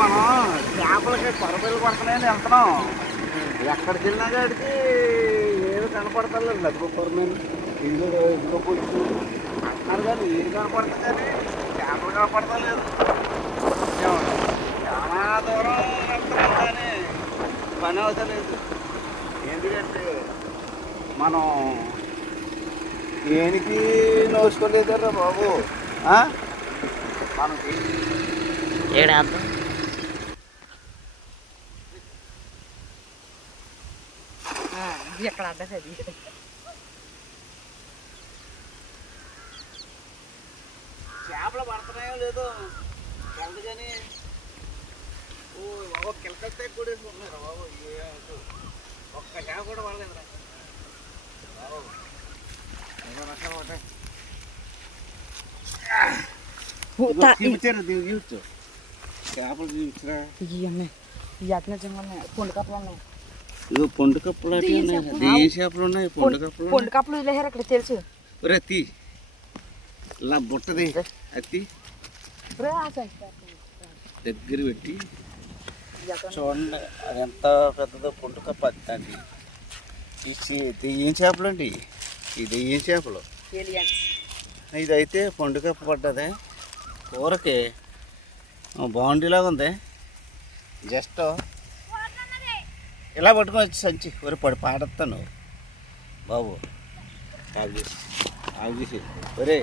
మనం చేపలకి కొరబెల్లి పడుతున్నాయని వెళ్తున్నాం. ఎక్కడికి వెళ్ళినా కాడికి ఏమి కనపడతలేదు. లగ్గు కొరమేను ఇంట్లో పులుసు అంటున్నారు కానీ ఏది కనపడుతుంది కానీ చేపలు కనపడతలేదు. చాలా దూరం వెళ్తున్నాం కానీ పని అవుతలేదు. ఎందుకంటే మనం దేనికి నోసుకోలేదరా బాబు. మనం ఏడార్థం ఎక్కడ అడ్డది చేపలు పడుతున్నాయో లేదో తెలదు కానీ బాబు కిలకలతో కూడా వేసుకుంటున్నారు బాబు. ఒక్క చేప కూడా పడలేదురా బాబు. రకాలు పడ్డాయి. చూపించారు చూపించు చేపలు చూపించరా. పొండు కప్పలు ఉన్నాయి. ఇవి పొండు కప్పులు దేని చేపలు ఉన్నాయి. పొండు కప్పులు పొండు కప్పులు వదిలేసారు అక్కడ తెలుసు. అత్తి ఇలా బుట్టది అత్తి దగ్గర పెట్టి చూడండి. అది ఎంత పెద్దదో పొండు కప్పు అత్తి అండి. దెయ్యం చేపలు అండి. ఈ దెయ్యం చేపలు. ఇదైతే పొండు కప్పు పడ్డది. కూరకి బాగుండేలాగా ఉంది. జస్ట్ ఇలా పట్టుకొని సంచి ఒరి పాడేస్తాను బాబు. ఆగు చేసి ఒరే